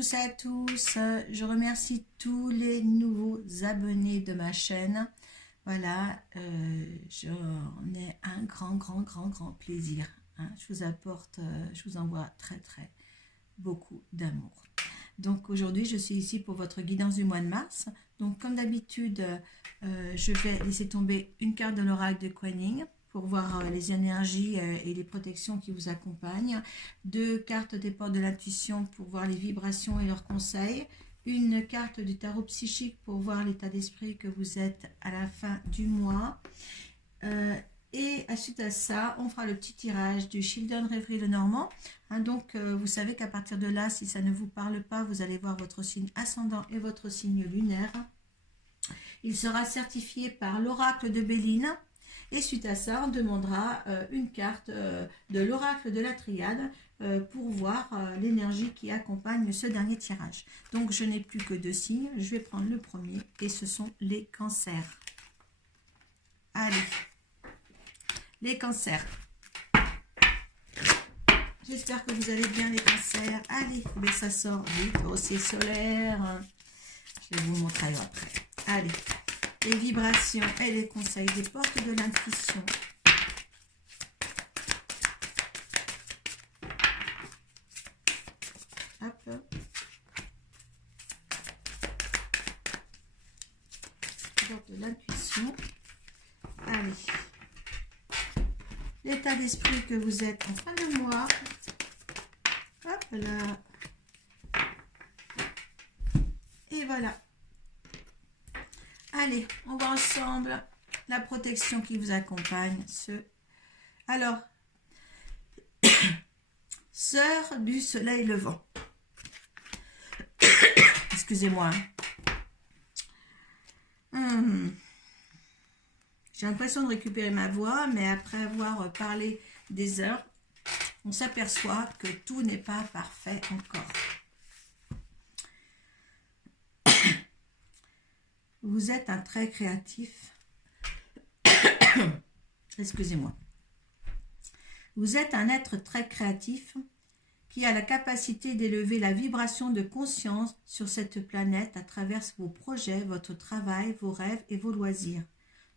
tous et à tous, je remercie tous les nouveaux abonnés de ma chaîne. Voilà, j'en ai un grand plaisir. Hein. Je vous apporte, je vous envoie très beaucoup d'amour. Donc aujourd'hui, je suis ici pour votre guidance du mois de mars. Donc comme d'habitude, je vais laisser tomber une carte de l'oracle de Kuan-Yin pour voir les énergies et les protections qui vous accompagnent. 2 cartes des portes de l'intuition pour voir les vibrations et leurs conseils. Une carte du tarot psychique pour voir l'état d'esprit que vous êtes à la fin du mois. Et suite à ça, on fera le petit tirage du Children Rêverie le Normand. Hein, donc, vous savez qu'à partir de là, si ça ne vous parle pas, vous allez voir votre signe ascendant et votre signe lunaire. Il sera certifié par l'oracle de Béline. Et suite à ça, on demandera une carte de l'oracle de la triade pour voir l'énergie qui accompagne ce dernier tirage. Donc, je n'ai plus que 2 signes. Je vais prendre le premier et ce sont les cancers. Allez, les cancers. J'espère que vous allez bien les cancers. Allez, mais ça sort vite. Oh, c'est solaire. Je vais vous le montrer après. Allez. Les vibrations et les conseils des portes de l'intuition. Hop. Porte de l'intuition. Allez. L'état d'esprit que vous êtes en fin de mois. Hop là. Et voilà. Allez, on va ensemble la protection qui vous accompagne. Alors, sœur du soleil levant. Excusez-moi. J'ai l'impression de récupérer ma voix, mais après avoir parlé des heures, on s'aperçoit que tout n'est pas parfait encore. Vous êtes un très créatif. Excusez-moi. Vous êtes un être très créatif qui a la capacité d'élever la vibration de conscience sur cette planète à travers vos projets, votre travail, vos rêves et vos loisirs.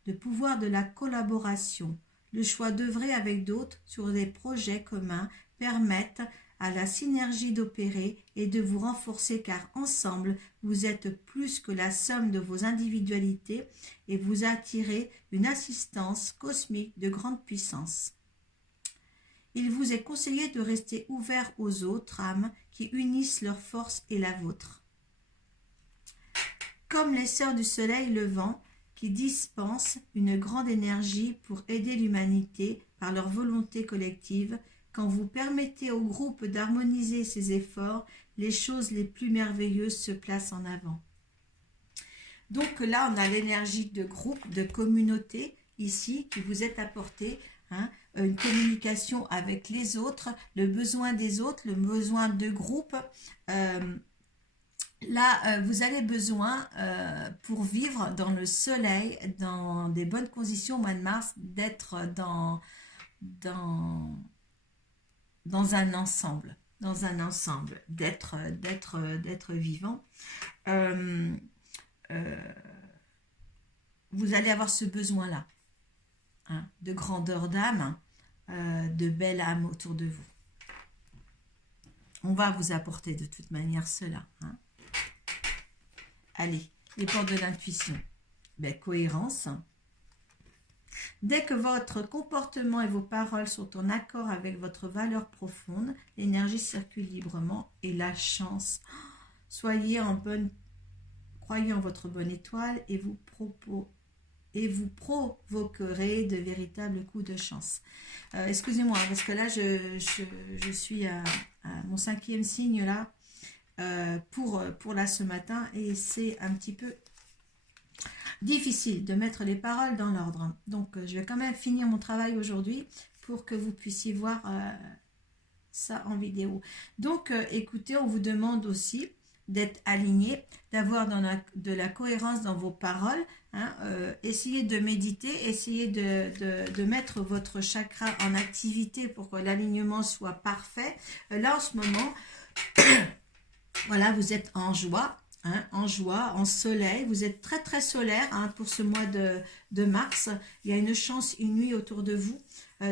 Le pouvoir de la collaboration, le choix d'œuvrer avec d'autres sur des projets communs permettent à la synergie d'opérer et de vous renforcer car ensemble, vous êtes plus que la somme de vos individualités et vous attirez une assistance cosmique de grande puissance. Il vous est conseillé de rester ouvert aux autres âmes qui unissent leurs forces et la vôtre. Comme les sœurs du soleil levant qui dispensent une grande énergie pour aider l'humanité par leur volonté collective, quand vous permettez au groupe d'harmoniser ses efforts, les choses les plus merveilleuses se placent en avant. Donc là, on a l'énergie de groupe, de communauté, ici, qui vous est apportée, hein, une communication avec les autres, le besoin des autres, le besoin de groupe. Là, vous avez besoin, pour vivre dans le soleil, dans des bonnes conditions au mois de mars, d'être dans un ensemble, d'être vivant. Vous allez avoir ce besoin-là, hein, de grandeur d'âme, de belle âme autour de vous. On va vous apporter de toute manière cela. Hein. Allez, les portes de l'intuition. Ben, cohérence. Dès que votre comportement et vos paroles sont en accord avec votre valeur profonde, l'énergie circule librement et la chance. Croyez en votre bonne étoile et vous provoquerez de véritables coups de chance. Excusez-moi, parce que là, je suis à mon 5e signe là, pour là ce matin, et c'est un petit peu difficile de mettre les paroles dans l'ordre. Donc, je vais quand même finir mon travail aujourd'hui pour que vous puissiez voir ça en vidéo. Donc, écoutez, on vous demande aussi d'être aligné, d'avoir de la cohérence dans vos paroles. Hein, essayez de méditer, essayez de mettre votre chakra en activité pour que l'alignement soit parfait. Là, en ce moment, Voilà, vous êtes en joie, hein, en joie, en soleil. Vous êtes très très solaire, hein, pour ce mois de mars. Il y a une chance, une nuit autour de vous.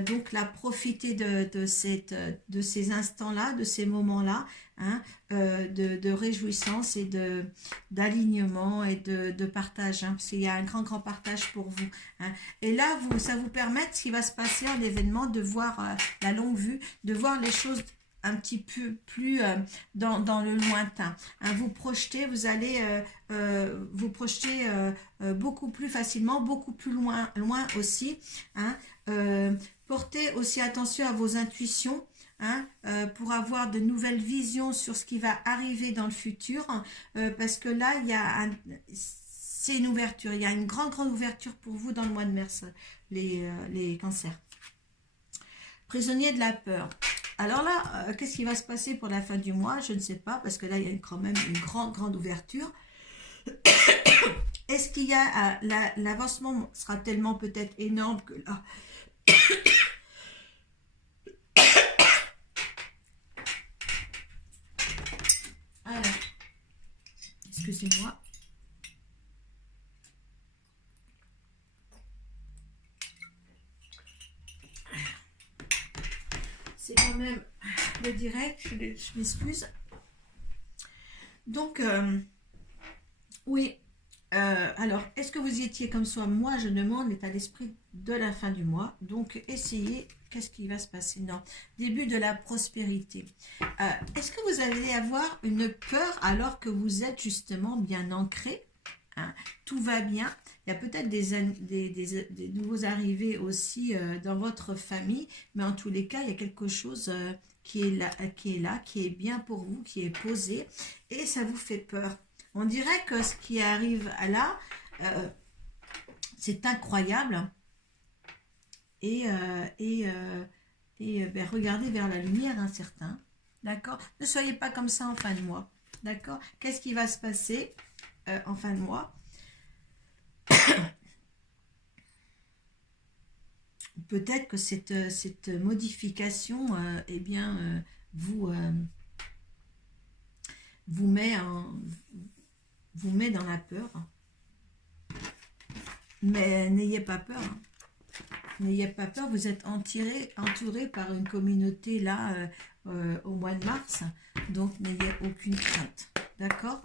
Donc là, profitez de ces instants-là, de ces moments-là, hein, de réjouissance et d'alignement et de partage, hein, parce qu'il y a un grand grand partage pour vous, hein. Et là, ça vous permet, ce qui va se passer en événement, de voir la longue vue, de voir les choses un petit peu plus dans le lointain, hein. Vous projetez, vous allez vous projeter beaucoup plus facilement, beaucoup plus loin aussi, hein. Portez aussi attention à vos intuitions, hein, pour avoir de nouvelles visions sur ce qui va arriver dans le futur, parce que là, c'est une ouverture, il y a une grande, grande ouverture pour vous dans le mois de mars, les cancers. Prisonnier de la peur. Alors là, qu'est-ce qui va se passer pour la fin du mois? Je ne sais pas, parce que là, il y a quand même une grande, grande ouverture. Est-ce qu'il y a... l'avancement sera tellement peut-être énorme que là... Alors, excusez-moi. C'est quand même le direct, je m'excuse. Donc, oui. Alors, est-ce que vous y étiez comme ça? Moi, je demande l'état d'esprit de la fin du mois. Donc, essayez. Qu'est-ce qui va se passer? Non. Début de la prospérité. Est-ce que vous allez avoir une peur alors que vous êtes justement bien ancré, hein? Tout va bien. Il y a peut-être des nouveaux arrivés aussi dans votre famille. Mais en tous les cas, il y a quelque chose qui est là, qui est bien pour vous, qui est posé. Et ça vous fait peur. On dirait que ce qui arrive là, c'est incroyable. Et ben, regardez vers la lumière, hein, certains. D'accord? Ne soyez pas comme ça en fin de mois. D'accord? Qu'est-ce qui va se passer en fin de mois? Peut-être que cette modification, eh bien, vous met dans la peur. Mais n'ayez pas peur, hein. N'ayez pas peur, vous êtes entouré par une communauté là au mois de mars, donc n'ayez aucune crainte, d'accord?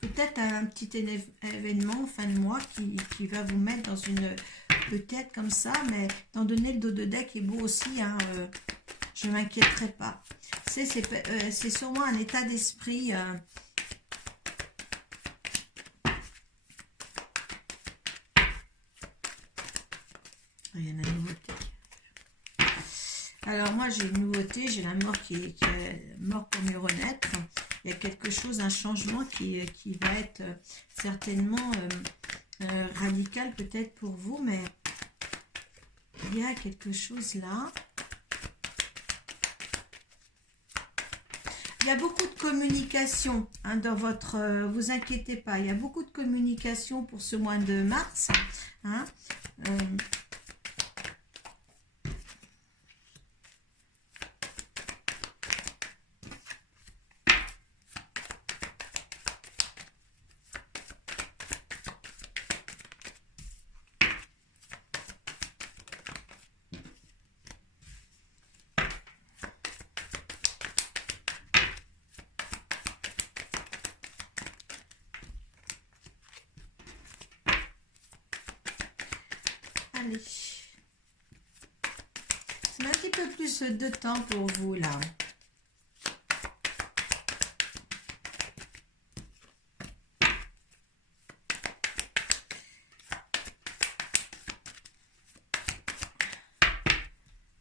Peut-être un petit événement fin de mois qui va vous mettre dans une... Peut-être comme ça, mais étant donné le dos de deck est beau aussi, hein, je ne m'inquiéterai pas. C'est sûrement un état d'esprit... il y a une nouveauté. Alors moi j'ai une nouveauté, j'ai la mort qui est mort pour mieux renaître. Il y a quelque chose, un changement qui va être certainement radical peut-être pour vous, mais il y a quelque chose là. Il y a beaucoup de communication, hein, dans votre... vous inquiétez pas, il y a beaucoup de communication pour ce mois de mars, hein. Allez. C'est un petit peu plus de temps pour vous là.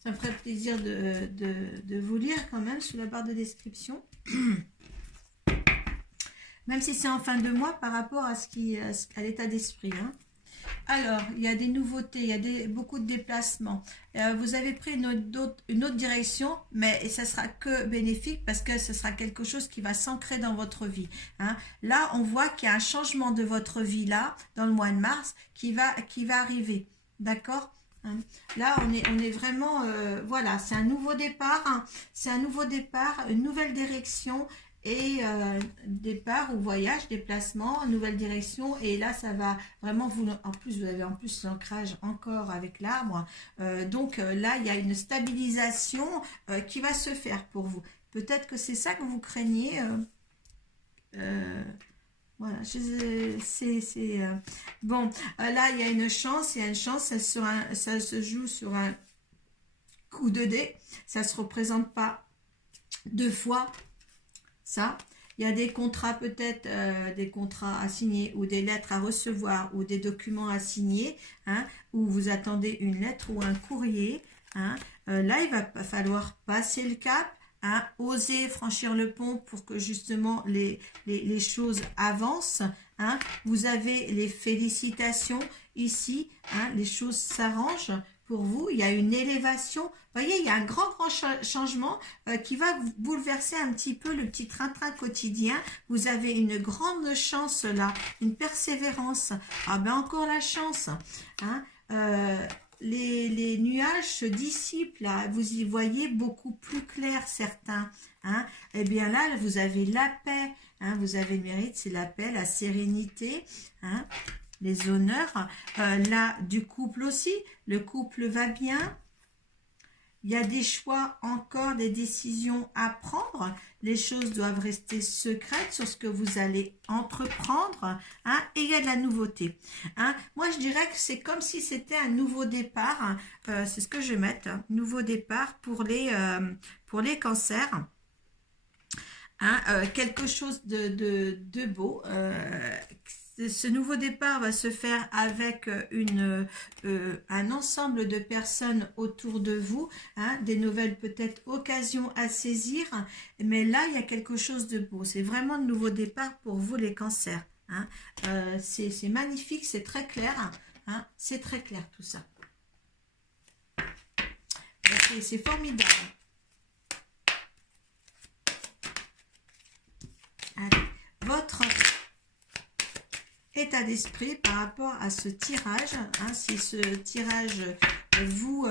Ça me ferait plaisir de vous lire quand même sous la barre de description. Même si c'est en fin de mois par rapport à l'état d'esprit, hein. Alors, il y a des nouveautés, il y a beaucoup de déplacements. Vous avez pris une autre direction, mais ça sera que bénéfique parce que ce sera quelque chose qui va s'ancrer dans votre vie, hein. Là, on voit qu'il y a un changement de votre vie là, dans le mois de mars, qui va arriver. D'accord, hein. Là, on est vraiment, voilà, c'est un nouveau départ, hein. C'est un nouveau départ, une nouvelle direction et départ ou voyage, déplacement, nouvelle direction. Et là, ça va vraiment vous. En plus, vous avez en plus l'ancrage encore avec l'arbre. Donc là, il y a une stabilisation qui va se faire pour vous. Peut-être que c'est ça que vous craignez. Euh, voilà, bon. Là, il y a une chance, ça se joue sur un coup de dé, ça se représente pas deux fois, ça. Il y a des contrats peut-être, des contrats à signer ou des lettres à recevoir ou des documents à signer, hein, où vous attendez une lettre ou un courrier, hein. Là, il va falloir passer le cap, hein, oser franchir le pont pour que justement les choses avancent, hein. Vous avez les félicitations ici, hein, les choses s'arrangent pour vous, il y a une élévation. Vous voyez, il y a un grand changement qui va bouleverser un petit peu le petit train-train quotidien. Vous avez une grande chance là, une persévérance. Ah ben encore la chance, hein. Les nuages se dissipent là, vous y voyez beaucoup plus clair certains, hein. Et bien là, vous avez la paix, hein, vous avez le mérite, c'est la paix, la sérénité, hein, les honneurs. Là, du couple aussi, le couple va bien. Il y a des choix encore, des décisions à prendre. Les choses doivent rester secrètes sur ce que vous allez entreprendre, hein, et il y a de la nouveauté, hein. Moi, je dirais que c'est comme si c'était un nouveau départ, hein. C'est ce que je vais mettre, hein, nouveau départ pour les cancers. Hein, quelque chose de beau. Ce nouveau départ va se faire avec un ensemble de personnes autour de vous, hein, des nouvelles peut-être occasions à saisir, mais là il y a quelque chose de beau. C'est vraiment un nouveau départ pour vous les cancers, hein. C'est magnifique, c'est très clair, hein, c'est très clair tout ça. C'est formidable. Allez, votre état d'esprit par rapport à ce tirage, hein, si ce tirage vous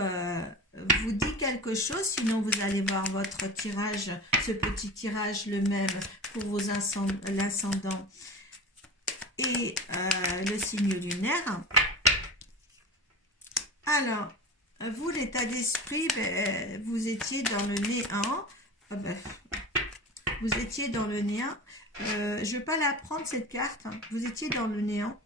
dit quelque chose, sinon vous allez voir votre tirage, ce petit tirage le même pour vos l'ascendant et le signe lunaire. Alors, vous, l'état d'esprit, ben, vous étiez dans le néant. Ah ben, vous étiez dans le néant. Je ne vais pas la prendre cette carte. Vous étiez dans le néant.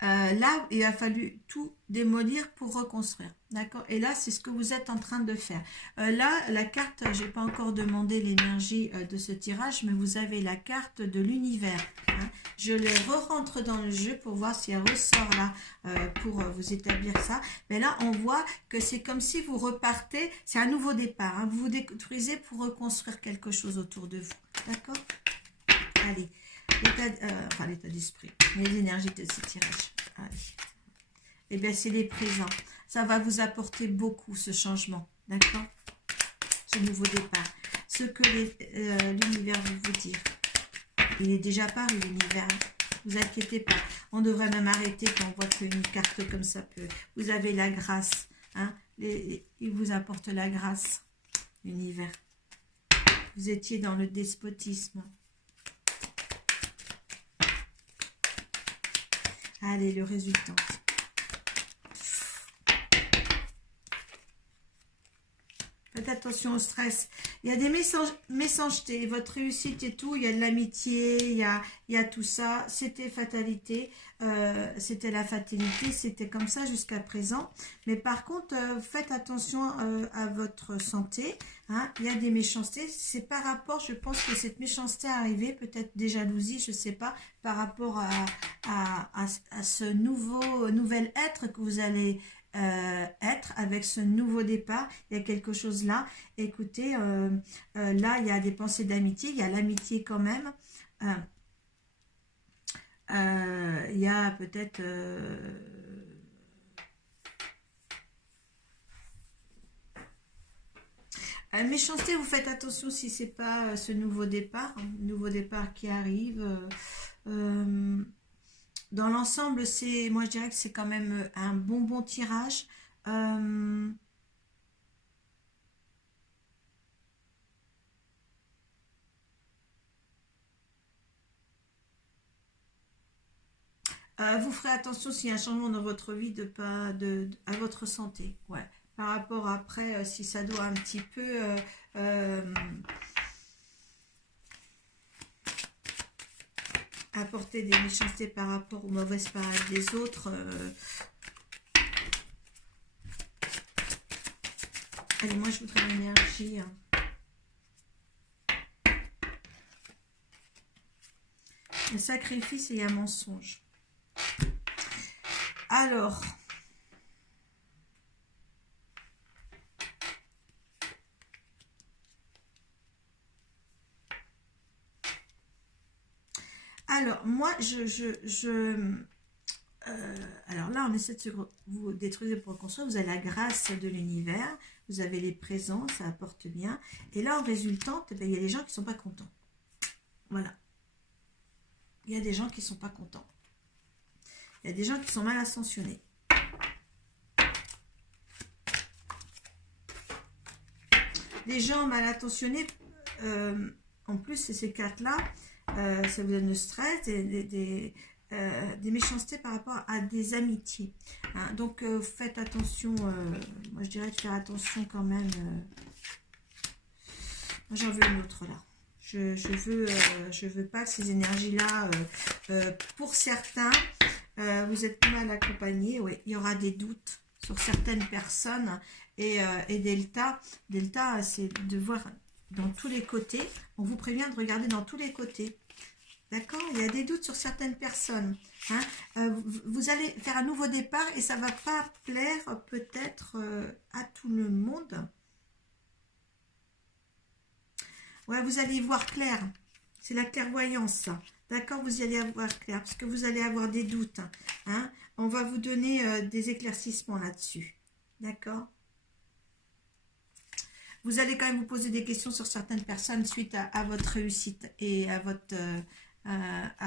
Là, il a fallu tout démolir pour reconstruire. D'accord? Et là, c'est ce que vous êtes en train de faire. Là, la carte, je n'ai pas encore demandé l'énergie de ce tirage, mais vous avez la carte de l'univers, hein. Je le re-rentre dans le jeu pour voir si elle ressort là pour vous établir ça. Mais là, on voit que c'est comme si vous repartez, c'est un nouveau départ, hein. Vous vous détruisez pour reconstruire quelque chose autour de vous. D'accord? Allez. L'état d'esprit, les énergies de ce tirage. Allez. Eh bien, c'est les présents. Ça va vous apporter beaucoup, ce changement. D'accord? Ce nouveau départ. Ce que l'univers veut vous dire. Il est déjà paru, l'univers. Ne vous inquiétez pas. On devrait même arrêter quand on voit qu'une carte comme ça peut. Vous avez la grâce, hein? Il vous apporte la grâce, l'univers. Vous étiez dans le despotisme. Allez, le résultat. Faites attention au stress. Il y a des méchancetés. Votre réussite et tout. Il y a de l'amitié. Il y a tout ça. C'était fatalité. C'était la fatalité. C'était comme ça jusqu'à présent. Mais par contre, faites attention à votre santé, hein. Il y a des méchancetés. C'est par rapport, je pense que cette méchanceté est arrivée, peut-être des jalousies, je ne sais pas, par rapport à ce nouvel être que vous allez être avec ce nouveau départ. Il y a quelque chose là. Écoutez, là, il y a des pensées d'amitié. Il y a l'amitié quand même. Il y a peut-être... méchanceté, vous faites attention si c'est pas ce nouveau départ qui arrive. Dans l'ensemble, moi je dirais que c'est quand même un bon tirage. Euh, vous ferez attention s'il y a un changement dans votre vie à votre santé. Ouais. Par rapport après, si ça doit un petit peu euh, apporter des méchancetés par rapport aux mauvaises paroles des autres. Allez, moi je voudrais l'énergie. Un sacrifice et un mensonge. Alors, moi, alors là, on essaie de vous détruire pour reconstruire. Vous avez la grâce de l'univers, vous avez les présents, ça apporte bien. Et là, en résultante, il y a des gens qui ne sont pas contents. Voilà. Il y a des gens qui ne sont pas contents. Il y a des gens qui sont mal ascensionnés. Les gens mal intentionnés, en plus, c'est ces quatre-là, ça vous donne le stress, des méchancetés par rapport à des amitiés. Hein. Donc, faites attention, moi je dirais de faire attention quand même. Moi j'en veux une autre là. Je veux pas que ces énergies-là, pour certains, vous êtes mal accompagnés. Oui, il y aura des doutes sur certaines personnes. Et Delta, c'est de voir dans tous les côtés. On vous prévient de regarder dans tous les côtés. D'accord? Il y a des doutes sur certaines personnes. Hein. Vous allez faire un nouveau départ et ça ne va pas plaire peut-être à tout le monde. Ouais, vous allez y voir clair. C'est la clairvoyance. D'accord? Vous y allez avoir clair parce que vous allez avoir des doutes. Hein. On va vous donner des éclaircissements là-dessus. D'accord? Vous allez quand même vous poser des questions sur certaines personnes suite à votre réussite et à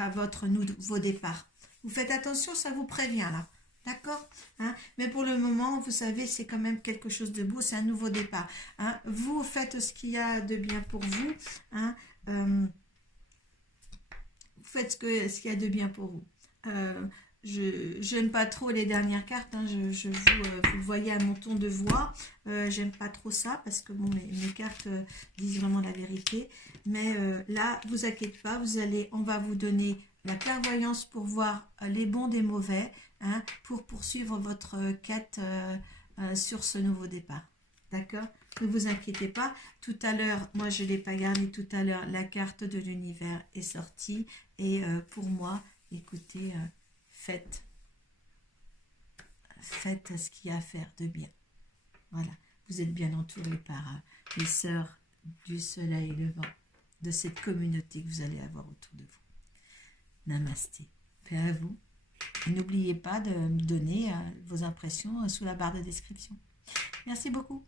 votre nouveau départ. Vous faites attention, ça vous prévient là. D'accord, hein. Mais pour le moment, vous savez, c'est quand même quelque chose de beau, c'est un nouveau départ. Hein. Vous faites ce qu'il y a de bien pour vous. Hein. Vous faites ce qu'il y a de bien pour vous. Je n'aime pas trop les dernières cartes, hein. Vous le voyez à mon ton de voix, j'aime pas trop ça parce que bon, mes cartes disent vraiment la vérité, mais là, vous inquiétez pas, on va vous donner la clairvoyance pour voir les bons des mauvais, hein, pour poursuivre votre quête sur ce nouveau départ, d'accord? Ne vous inquiétez pas, tout à l'heure, moi je ne l'ai pas gardé tout à l'heure, la carte de l'univers est sortie et pour moi, écoutez, faites ce qu'il y a à faire de bien. Voilà, vous êtes bien entourés par les sœurs du soleil levant, de cette communauté que vous allez avoir autour de vous. Namasté. Paix à vous. Et n'oubliez pas de me donner vos impressions sous la barre de description. Merci beaucoup.